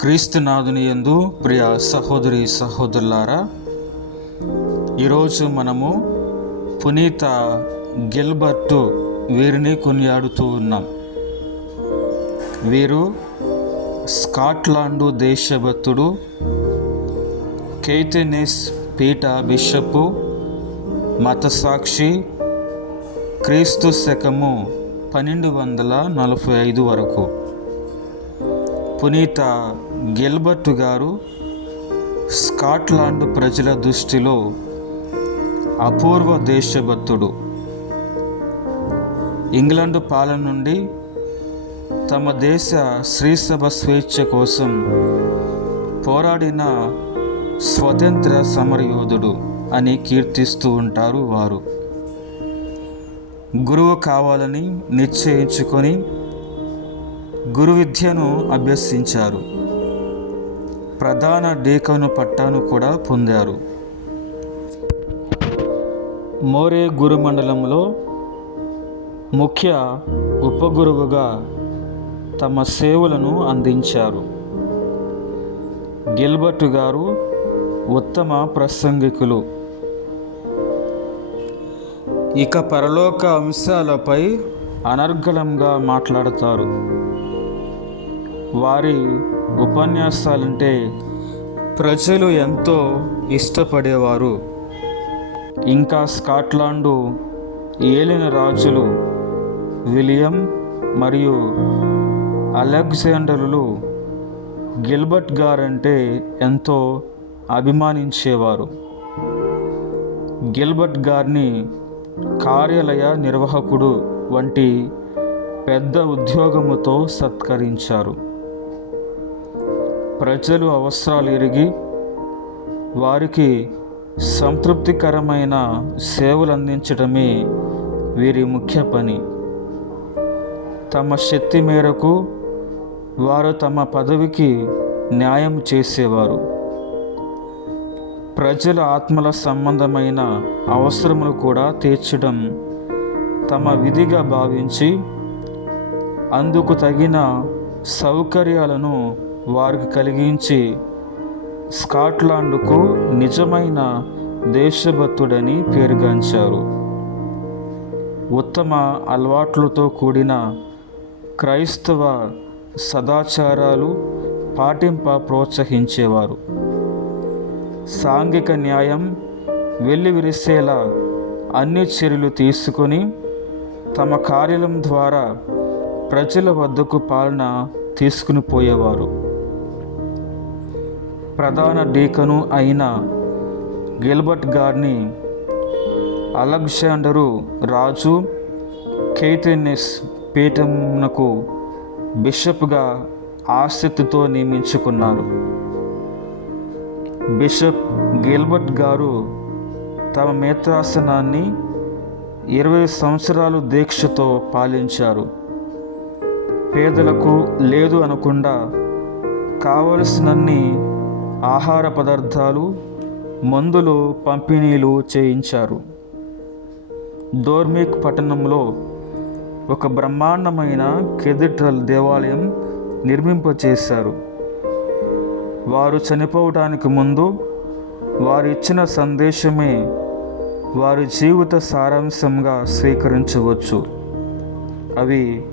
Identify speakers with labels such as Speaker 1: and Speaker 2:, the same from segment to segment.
Speaker 1: క్రీస్తునాథుని యందు ప్రియ సహోదరి సహోదరులారా ఈరోజు మనము పునీత గెల్బర్టు వీరిని కొనియాడుతూ ఉన్నాం. వీరు స్కాట్లాండు దేశభక్తుడు కేతెనిస్ పీఠ బిషపు మతసాక్షి క్రీస్తు శకము పన్నెండు వందల నలభై ఐదు వరకు. పునీత గిల్బర్ట్ గారు స్కాట్లాండ్ ప్రజల దృష్టిలో అపూర్వ దేశభక్తుడు. ఇంగ్లాండ్ పాలన నుండి తమ దేశ శ్రీసభ స్వేచ్ఛ కోసం పోరాడిన స్వతంత్ర సమరయోధుడు అని కీర్తిస్తూ ఉంటారు వారు. గురువు కావాలని నిశ్చయించుకొని గురు విద్యను అభ్యసించారు. ప్రధాన డీకను పట్టాను కూడా పొందారు. మోరే గురుమండలంలో ముఖ్య ఉపగురువుగా తమ సేవలను అందించారు. గిల్బర్ట్ గారు ఉత్తమ ప్రసంగికులు. ఇక పరలోక అంశాలపై అనర్గళంగా మాట్లాడతారు. వారి ఉపన్యాసాలంటే ప్రజలు ఎంతో ఇష్టపడేవారు. ఇంకా స్కాట్లాండు ఏలిన రాజులు విలియం మరియు అలెగ్జాండర్లు గిల్బర్ట్ గారంటే ఎంతో అభిమానించేవారు. గిల్బర్ట్ గారిని కార్యాలయ నిర్వాహకుడు వంటి పెద్ద ఉద్యోగముతో సత్కరించారు. ప్రజలు అవసరాలు ఎరిగి వారికి సంతృప్తికరమైన సేవలు అందించడమే వీరి ముఖ్య పని. తమ శక్తి మేరకు వారు తమ పదవికి న్యాయం చేసేవారు. ప్రజల ఆత్మల సంబంధమైన అవసరములు కూడా తీర్చడం తమ విధిగా భావించి అందుకు తగిన సౌకర్యాలను వారికి కలిగించి స్కాట్లాండ్కు నిజమైన దేశభక్తుడని పేరుగాంచారు. ఉత్తమ అలవాట్లతో కూడిన క్రైస్తవ సదాచారాలు పాటింప ప్రోత్సహించేవారు. సాంఘిక న్యాయం వెల్లివిరిసేలా అన్ని చర్యలు తీసుకొని తమ కార్యాలయం ద్వారా ప్రజల వద్దకు పాలన తీసుకుని పోయేవారు. ప్రధాన డీకను అయిన గిల్బర్ట్ గారిని అలెగ్జాండరు రాజు కేథెనిస్ పీఠమునకు బిషప్గా ఆసక్తితో నియమించుకున్నారు. బిషప్ గిల్బర్ట్ గారు తమ మేత్రాసనాన్ని ఇరవై సంవత్సరాలు దీక్షతో పాలించారు. పేదలకు లేదు అనకుండా కావలసినన్ని ఆహార పదార్థాలు మందులు పంపిణీలు చేయించారు. డోర్మిక్ పట్టణంలో ఒక బ్రహ్మాండమైన కెథిడ్రల్ దేవాలయం నిర్మింపచేశారు. వారు చనిపోవడానికి ముందు వారు ఇచ్చిన సందేశమే వారి జీవిత సారాంశంగా స్వీకరించవచ్చు. అవి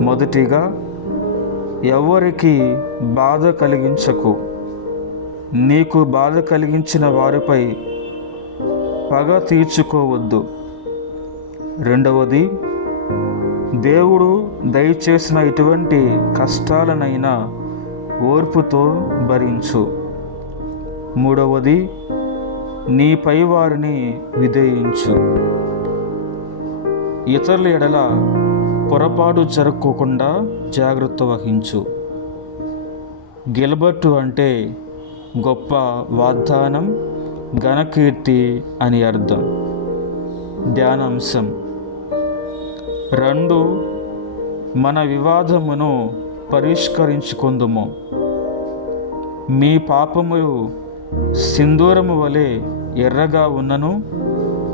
Speaker 1: మొదటిగా ఎవరికి బాధ కలిగించకు. నీకు బాధ కలిగించిన వారిపై పగ తీర్చుకోవద్దు. రెండవది దేవుడు దయచేసిన ఇటువంటి కష్టాలనైనా ఓర్పుతో భరించు. మూడవది నీపై వారిని విధేయించు. ఇతరుల ఎడల పొరపాటు జరగకుండా జాగ్రత్త వహించు. గెలబట్టు అంటే గొప్ప వాగ్దానం ఘనకీర్తి అని అర్థం. ధ్యానాంశం. రెండు మన వివాదమును పరిష్కరించుకుందుము. మీ పాపములు సింధూరము వలె ఎర్రగా ఉన్నను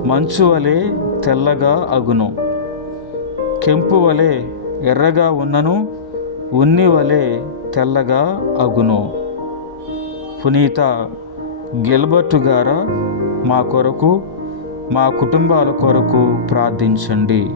Speaker 1: మంచు వలె తెల్లగా అగును. కెంపు వలె ఎర్రగా ఉన్నను ఉన్ని వలె తెల్లగా అగును. పునీత గెల్బర్టు గారా? మా కొరకు మా కుటుంబాల కొరకు ప్రార్థించండి.